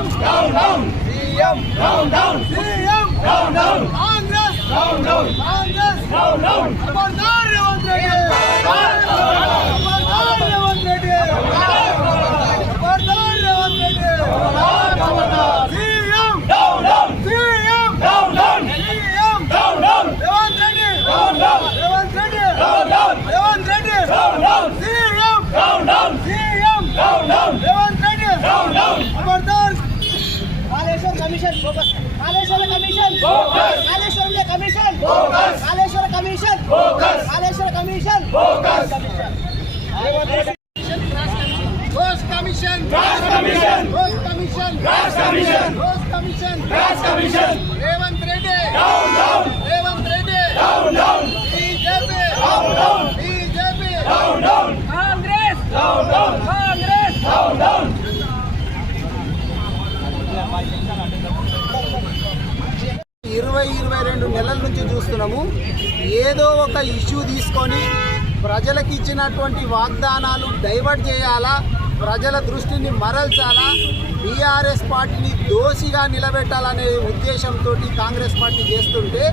down down CM down down commission focus Kaleshwaram commission Focus. Kaleshwaram commission Focus. Kaleshwara commission Focus. Kaleshwara commission focus rose commission రాజ్ commission రోజ్ commission రాజ్ commission రోజ్ commission Raj commission Revanth Reddy down down Revanth Reddy down down BJP down down BJP down down Congress down down Congress down down ఇరవై ఇరవై రెండు నెలల నుంచి చూస్తున్నాము ఏదో ఒక ఇష్యూ తీసుకొని ప్రజలకు ఇచ్చినటువంటి వాగ్దానాలు డైవర్ట్ చేయాలా? ప్రజల దృష్టిని మరల్చాలా? బీఆర్ఎస్ పార్టీని దోషిగా నిలబెట్టాలనే ఉద్దేశంతో కాంగ్రెస్ పార్టీ చేస్తుంటే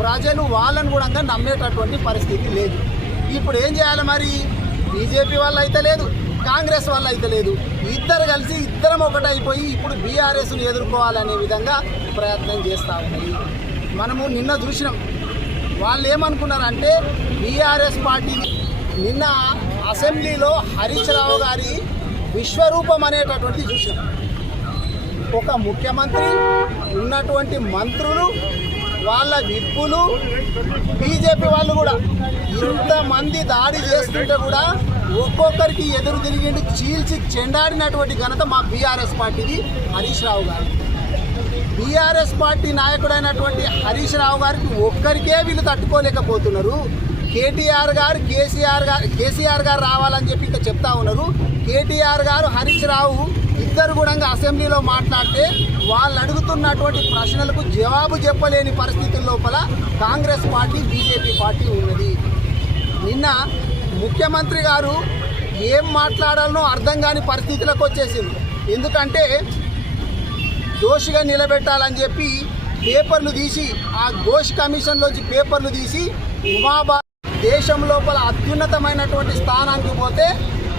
ప్రజలు వాళ్ళను కూడా నమ్మేటటువంటి పరిస్థితి లేదు. ఇప్పుడు ఏం చేయాలి మరి? బీజేపీ వల్ల అయితే లేదు కాంగ్రెస్ వల్ల అయితే లేదు. ఇద్దరు కలిసి ఇద్దరం ఒకటైపోయి ఇప్పుడు బీఆర్ఎస్ను ఎదుర్కోవాలనే విధంగా ప్రయత్నం చేస్తూ ఉన్నాయి మనము నిన్న చూసినాం వాళ్ళు ఏమనుకున్నారంటే బీఆర్ఎస్ పార్టీని నిన్న అసెంబ్లీలో హరీష్ రావు గారి విశ్వరూపం అనేటటువంటి చూశారు. ఒక ముఖ్యమంత్రి ఉన్నటువంటి మంత్రులు వాళ్ళ విప్పులు బీజేపీ వాళ్ళు కూడా ఇంతమంది దాడి చేస్తుంటే కూడా ఒక్కొక్కరికి ఎదురు తిరిగిండి చీల్చి చెండాడినటువంటి ఘనత మా బీఆర్ఎస్ పార్టీది హరీష్ రావు గారు బీఆర్ఎస్ పార్టీ నాయకుడైనటువంటి హరీష్ రావు గారికి ఒక్కరికే వీళ్ళు తట్టుకోలేకపోతున్నారు. కేటీఆర్ గారు కేసీఆర్ గారు కేసీఆర్ గారు రావాలని చెప్పి ఇంకా చెప్తా ఉన్నారు. కేటీఆర్ గారు హరీష్ రావు ఇద్దరు కూడా అసెంబ్లీలో మాట్లాడితే వాళ్ళు అడుగుతున్నటువంటి ప్రశ్నలకు జవాబు చెప్పలేని పరిస్థితుల లోపల కాంగ్రెస్ పార్టీ బీజేపీ పార్టీ ఉన్నది. నిన్న ముఖ్యమంత్రి గారు ఏం మాట్లాడాలనో అర్థం కాని పరిస్థితులకు వచ్చేసింది ఎందుకంటే దోషిగా నిలబెట్టాలని చెప్పి పేపర్లు తీసి ఆ ఘోష్ కమిషన్లోంచి పేపర్లు తీసి ఉమాబా దేశం లోపల అత్యున్నతమైనటువంటి స్థానానికి పోతే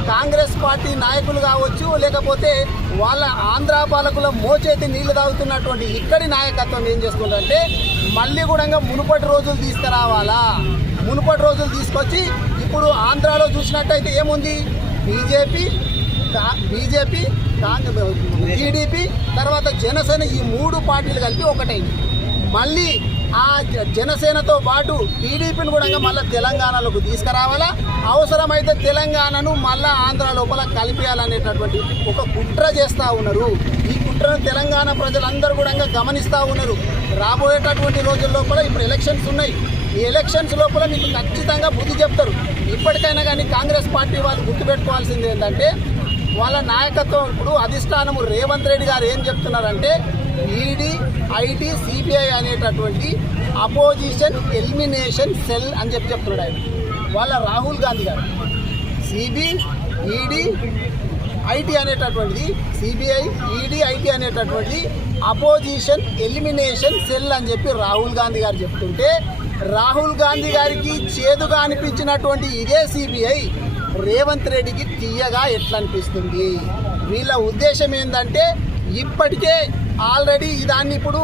కాంగ్రెస్ పార్టీ నాయకులు కావచ్చు లేకపోతే వాళ్ళ ఆంధ్ర పాలకుల మోచేతి నీళ్ళు తాగుతున్నటువంటి ఇక్కడి నాయకత్వం ఏం చేస్తుందంటే మళ్ళీ కూడా మునుపటి రోజులు తీసుకురావాలా? మునుపటి రోజులు తీసుకొచ్చి ఇప్పుడు ఆంధ్రాలో చూసినట్టయితే ఏముంది? బీజేపీ బీజేపీ కాంగ్రెస్ టీడీపీ తర్వాత జనసేన ఈ మూడు పార్టీలు కలిపి ఒకటైంది. మళ్ళీ ఆ జ- జనసేనతో పాటు టీడీపీని కూడా మళ్ళీ తెలంగాణలోకి తీసుకురావాలా? అవసరమైతే తెలంగాణను మళ్ళా ఆంధ్ర లోపల కలిపేయాలనేటటువంటి ఒక కుట్ర చేస్తూ ఉన్నారు. ఈ కుట్రను తెలంగాణ ప్రజలందరూ కూడా గమనిస్తూ ఉన్నారు. రాబోయేటటువంటి రోజుల లోపల ఇప్పుడు ఎలక్షన్స్ ఉన్నాయి. ఈ ఎలక్షన్స్ లోపల మీకు ఖచ్చితంగా బుద్ధి చెప్తారు. ఇప్పటికైనా కానీ కాంగ్రెస్ పార్టీ వాళ్ళు గుర్తుపెట్టుకోవాల్సింది ఏంటంటే వాళ్ళ నాయకత్వం ఇప్పుడు అధిష్టానము రేవంత్ రెడ్డి గారు ఏం చెప్తున్నారంటే ఈడీ ఐటీ సిబిఐ అనేటటువంటి అపోజిషన్ ఎలిమినేషన్ సెల్ అని చెప్పి చెప్తున్నాడు ఆయన. వాళ్ళ రాహుల్ గాంధీ గారు. సిబి ఈడీ ఐటీ అనేటటువంటిది సిబిఐ ఈడీ ఐటీ అనేటటువంటిది అపోజిషన్ ఎలిమినేషన్ సెల్ అని చెప్పి రాహుల్ గాంధీ గారు చెప్తుంటే రాహుల్ గాంధీ గారికి చేదుగా అనిపించినటువంటి ఇదే సిబిఐ. రేవంత్ రెడ్డికి తీయగా ఎట్లా అనిపిస్తుంది వీళ్ళ ఉద్దేశం ఏంటంటే ఇప్పటికే ఆల్రెడీ దాన్ని ఇప్పుడు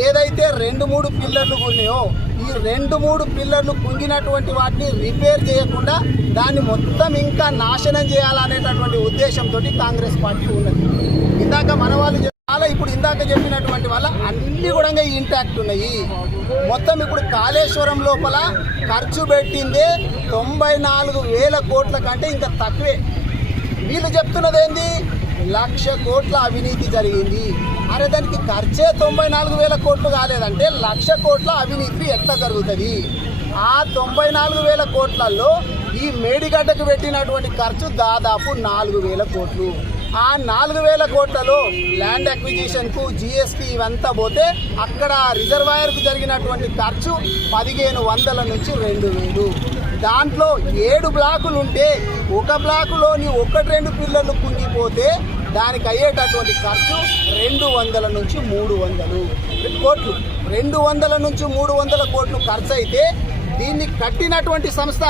ఏదైతే రెండు మూడు పిల్లర్లు ఉన్నాయో ఈ రెండు మూడు పిల్లర్లు కుంగినటువంటి వాటిని రిపేర్ చేయకుండా దాన్ని మొత్తం ఇంకా నాశనం చేయాలనేటటువంటి ఉద్దేశంతో కాంగ్రెస్ పార్టీ ఉన్నది. ఇందాక మన వాళ్ళు చాలా ఇప్పుడు ఇందాక చెప్పినటువంటి వల్ల అన్ని కూడా ఇంటాక్ట్ ఉన్నాయి. మొత్తం ఇప్పుడు కాళేశ్వరం లోపల ఖర్చు పెట్టిందే తొంభై నాలుగు వేల కోట్ల కంటే ఇంకా తక్కువే. వీళ్ళు చెప్తున్నది ఏంది లక్ష కోట్ల అవినీతి జరిగింది. అరే దానికి ఖర్చే తొంభై నాలుగు వేల కోట్లు కాలేదంటే లక్ష కోట్ల అవినీతి ఎట్లా జరుగుతుంది? ఆ తొంభై నాలుగు వేల కోట్లలో ఈ మేడిగడ్డకు పెట్టినటువంటి ఖర్చు దాదాపు నాలుగు వేల కోట్లు. ఆ నాలుగు వేల కోట్లలో ల్యాండ్ అక్విజిషన్కు జిఎస్టీ ఇవంతా పోతే అక్కడ రిజర్వాయర్కు జరిగినటువంటి ఖర్చు పదిహేను వందల నుంచి రెండు వేలు. దాంట్లో ఏడు బ్లాకులు ఉంటే ఒక బ్లాకులోని ఒకటి రెండు పిల్లలు కుంగిపోతే దానికి అయ్యేటటువంటి ఖర్చు రెండు వందల నుంచి మూడు వందలు. కోట్లు. రెండు వందల నుంచి మూడు వందల కోట్లు ఖర్చు అయితే దీన్ని కట్టినటువంటి సంస్థ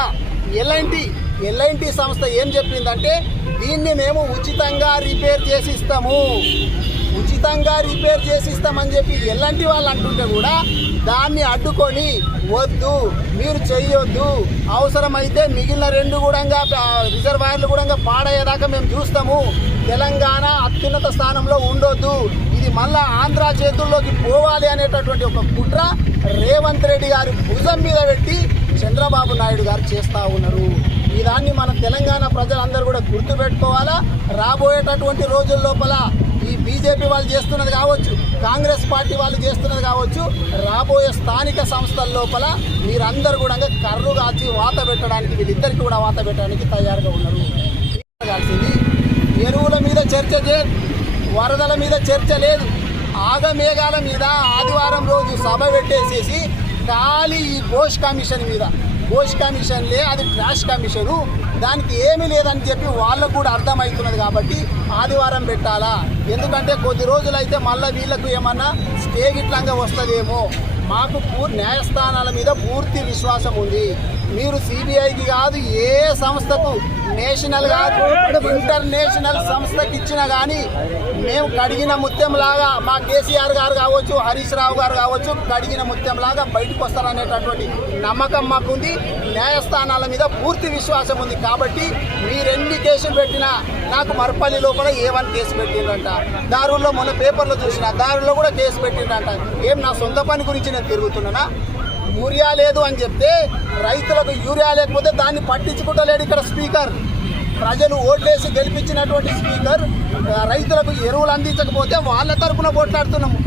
ఎలాంటి ఎల్ఐన్టి సంస్థ ఏం చెప్పిందంటే దీన్ని మేము ఉచితంగా రిపేర్ చేసి ఇస్తాము ఉచితంగా రిపేర్ చేసి ఇస్తామని చెప్పి ఎలాంటి వాళ్ళు అంటుంటే కూడా దాన్ని అడ్డుకొని వద్దు మీరు చెయ్యొద్దు. అవసరమైతే మిగిలిన రెండు కూడా రిజర్వాయర్లు కూడా పాడయ్యేదాకా మేము చూస్తాము. తెలంగాణ అత్యున్నత స్థానంలో ఉండొద్దు. ఇది మళ్ళా ఆంధ్ర చేతుల్లోకి పోవాలి అనేటటువంటి ఒక కుట్ర రేవంత్ రెడ్డి గారి భుజం మీద పెట్టి చంద్రబాబు నాయుడు గారు చేస్తూ ఉన్నారు. ఈ దాన్ని మన తెలంగాణ ప్రజలందరూ కూడా గుర్తుపెట్టుకోవాలా? రాబోయేటటువంటి రోజుల లోపల ఈ బీజేపీ వాళ్ళు చేస్తున్నది కావచ్చు కాంగ్రెస్ పార్టీ వాళ్ళు చేస్తున్నది కావచ్చు రాబోయే స్థానిక సంస్థల లోపల మీరందరూ కూడా కర్రు కాచి వాత పెట్టడానికి వీళ్ళిద్దరికి కూడా వాత పెట్టడానికి తయారుగా ఉన్నారు. కాల్సింది ఎరువుల మీద చర్చ చే వరదల మీద చర్చ లేదు. ఆగమేఘాల మీద ఆదివారం రోజు సభ పెట్టేసేసి ఖాళీ ఈ ఘోష్ కమిషన్ మీద ఘోష్ కమిషన్లే అది క్రాష్ కమిషను. దానికి ఏమీ లేదని చెప్పి వాళ్ళకు కూడా అర్థమవుతున్నది కాబట్టి ఆదివారం పెట్టాలా? ఎందుకంటే కొద్ది రోజులైతే మళ్ళీ వీళ్ళకు ఏమన్నా స్టే గిట్లంగా వస్తుందేమో. మాకు పూర్ న్యాయస్థానాల మీద పూర్తి విశ్వాసం ఉంది. మీరు సిబిఐకి కాదు ఏ సంస్థకు నేషనల్ కాదు ఇంటర్నేషనల్ సంస్థకి ఇచ్చినా కానీ మేము కడిగిన ముత్యంలాగా మా కేసీఆర్ గారు కావచ్చు హరీష్ రావు గారు కావచ్చు కడిగిన ముత్యంలాగా బయటకు వస్తారనేటటువంటి నమ్మకం మాకుంది. న్యాయస్థానాల మీద పూర్తి విశ్వాసం ఉంది కాబట్టి మీరెన్ని కేసులు పెట్టినా నాకు మరపల్లి లోపల ఏ వన్ కేసు పెట్టిండ్రంట. దారుల్లో మొన్న పేపర్లో చూసిన దారుల్లో కూడా కేసు పెట్టిండ్రంట. ఏం నా సొంత పని గురించి నేను తిరుగుతున్నానా? యూరియా లేదు అని చెప్తే రైతులకు యూరియా లేకపోతే దాన్ని పట్టించుకుంటలేడు ఇక్కడ స్పీకర్. ప్రజలు ఓట్లేసి గెలిపించినటువంటి స్పీకర్ రైతులకు ఎరువులు అందించకపోతే వాళ్ళ తరపున పోట్లాడుతున్నాము.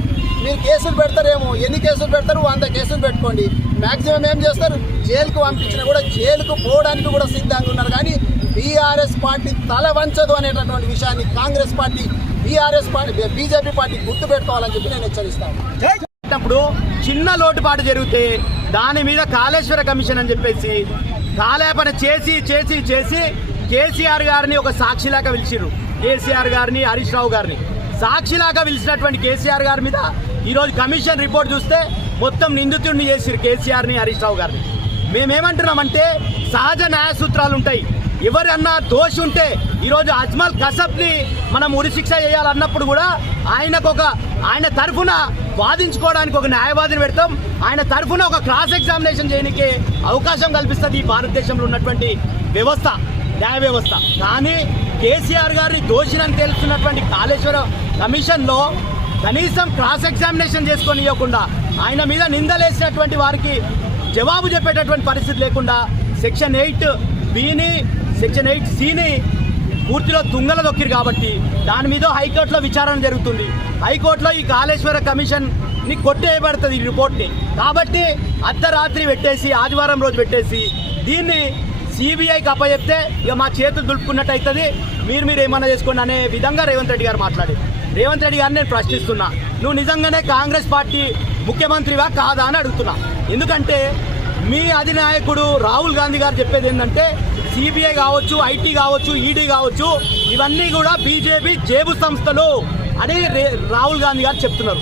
మీరు కేసులు పెడతారేమో ఎన్ని కేసులు పెడతారు వంద కేసులు పెట్టుకోండి. మాక్సిమం ఏం చేస్తారు? జైలుకు పంపించినా కూడా జైలుకు పోవడానికి కూడా సిద్ధంగా ఉన్నారు. కానీ బీఆర్ఎస్ పార్టీ తల వంచదు అనేటటువంటి విషయాన్ని Congress party BRS party BJP party గుర్తుపెట్టుకోవాలని చెప్పి నేను హెచ్చరిస్తాను. చిన్న లోటుపాటు జరిగితే దాని మీద కాళేశ్వర కమిషన్ అని చెప్పేసి కాలేపన చేసి చేసి చేసి కేసీఆర్ గారిని ఒక సాక్షిలాగా పిలిచిరు కేసీఆర్ గారిని హరీష్ రావు గారిని. సాక్షిలాగా పిలిచినటువంటి కేసీఆర్ గారి మీద ఈరోజు కమిషన్ రిపోర్ట్ చూస్తే మొత్తం నిందితుడిని చేసిరు కేసీఆర్ని హరీష్ రావు గారిని. మేమేమంటున్నామంటే సహజ న్యాయ సూత్రాలు ఉంటాయి ఎవరన్నా దోషి ఉంటే ఈరోజు అజ్మల్ కసబ్ని మనం ఉరిశిక్ష చేయాలన్నప్పుడు కూడా ఆయనకు ఒక ఆయన తరఫున వాదించుకోవడానికి ఒక న్యాయవాదిని పెడతాం. ఆయన తరఫున ఒక క్రాస్ ఎగ్జామినేషన్ చేయడానికి అవకాశం కల్పిస్తుంది ఈ భారతదేశంలో ఉన్నటువంటి వ్యవస్థ న్యాయ వ్యవస్థ. కానీ కేసీఆర్ గారిని దోషినని తెలుస్తున్నటువంటి కాళేశ్వర కమిషన్లో కనీసం క్రాస్ ఎగ్జామినేషన్ చేసుకొని ఇవ్వకుండా ఆయన మీద నిందలేసినటువంటి వారికి జవాబు చెప్పేటటువంటి పరిస్థితి లేకుండా సెక్షన్ ఎయిట్ బిని సెక్షన్ ఎయిట్ సిని పూర్తిలో తుంగల దొక్కిరు కాబట్టి దాని మీద హైకోర్టులో విచారణ జరుగుతుంది. హైకోర్టులో ఈ కాళేశ్వర కమిషన్ని కొట్టేయబడుతుంది ఈ రిపోర్ట్ని కాబట్టి అర్ధరాత్రి పెట్టేసి ఆదివారం రోజు పెట్టేసి దీన్ని సిబిఐకి అప్పచెప్తే ఇక మా చేతులు దులుపుకున్నట్టు అవుతుంది మీరు మీరు ఏమన్నా చేసుకోండి అనే విధంగా రేవంత్ రెడ్డి గారు మాట్లాడి రేవంత్ రెడ్డి గారిని నేను ప్రశ్నిస్తున్నా. నువ్వు నిజంగానే కాంగ్రెస్ పార్టీ ముఖ్యమంత్రివా కాదా అని అడుగుతున్నా. ఎందుకంటే మీ అధినాయకుడు రాహుల్ గాంధీ గారు చెప్పేది ఏంటంటే సిబిఐ కావచ్చు ఐటీ కావచ్చు ఈడీ కావచ్చు ఇవన్నీ కూడా బీజేపీ జేబు సంస్థలు అని రాహుల్ గాంధీ గారు చెప్తున్నారు.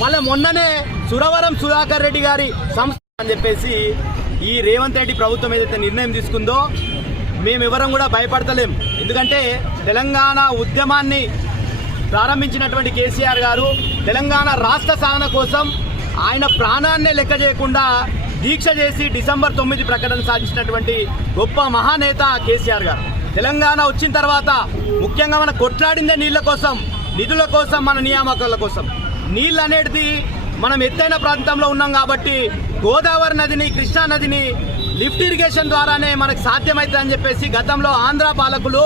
మళ్ళీ మొన్ననే సురవరం సుధాకర్ రెడ్డి గారి సంస్థ అని చెప్పేసి ఈ రేవంత్ రెడ్డి ప్రభుత్వం ఏదైతే నిర్ణయం తీసుకుందో మేమెవరం కూడా భయపడతలేం. ఎందుకంటే తెలంగాణ ఉద్యమాన్ని ప్రారంభించినటువంటి కేసీఆర్ గారు తెలంగాణ రాష్ట్ర సాధన కోసం ఆయన ప్రాణాన్నే లెక్క చేయకుండా దీక్ష చేసి డిసెంబర్ తొమ్మిది ప్రకటన సాధించినటువంటి గొప్ప మహానేత కేసీఆర్ గారు. తెలంగాణ వచ్చిన తర్వాత ముఖ్యంగా మన కొట్లాడిందే నీళ్ళ కోసం నిధుల కోసం మన నియామకాల కోసం. నీళ్ళు అనేది మనం ఎత్తైన ప్రాంతంలో ఉన్నాం కాబట్టి గోదావరి నదిని కృష్ణా నదిని లిఫ్ట్ ఇరిగేషన్ ద్వారానే మనకు సాధ్యమవుతుందని చెప్పేసి గతంలో ఆంధ్ర పాలకులు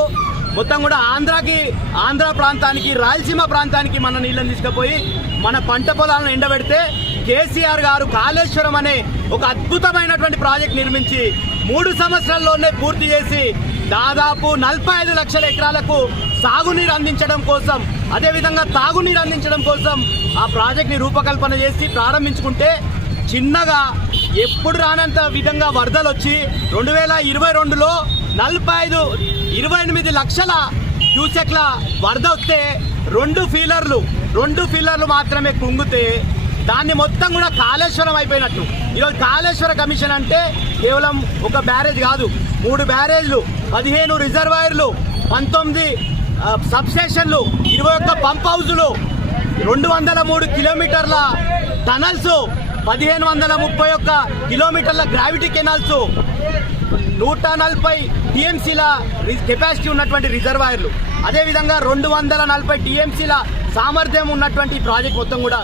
మొత్తం కూడా ఆంధ్రాకి ఆంధ్ర ప్రాంతానికి రాయలసీమ ప్రాంతానికి మన నీళ్ళని తీసుకుపోయి మన పంట పొలాలను ఎండబెడితే కేసీఆర్ గారు కాళేశ్వరం అనే ఒక అద్భుతమైనటువంటి ప్రాజెక్ట్ నిర్మించి మూడు సంవత్సరాల్లోనే పూర్తి చేసి దాదాపు నలభై ఐదు లక్షల ఎకరాలకు సాగునీరు అందించడం కోసం అదేవిధంగా తాగునీరు అందించడం కోసం ఆ ప్రాజెక్ట్ని రూపకల్పన చేసి ప్రారంభించుకుంటే చిన్నగా ఎప్పుడు రానంత విధంగా వరదలు వచ్చి రెండు వేల ఇరవై రెండులో నలభై ఐదు ఇరవై ఎనిమిది లక్షల క్యూసెక్ల వరద వస్తే రెండు ఫీలర్లు రెండు ఫీలర్లు మాత్రమే కుంగితే దాన్ని మొత్తం కూడా కాళేశ్వరం అయిపోయినట్టు. ఈరోజు కాళేశ్వర కమిషన్ అంటే కేవలం ఒక బ్యారేజ్ కాదు మూడు బ్యారేజ్లు పదిహేను రిజర్వాయర్లు పంతొమ్మిది సబ్స్టేషన్లు ఇరవై ఒక్క పంప్ హౌజులు రెండు వందల మూడు కిలోమీటర్ల టనల్స్ పదిహేను వందల ముప్పై ఒక్క కిలోమీటర్ల గ్రావిటీ కెనాల్స్ నూట నలభై టీఎంసీల కెపాసిటీ ఉన్నటువంటి రిజర్వాయర్లు. అదేవిధంగా రెండు వందల నలభై టీఎంసీల సామర్థ్యం ఉన్నటువంటి ప్రాజెక్ట్ మొత్తం కూడా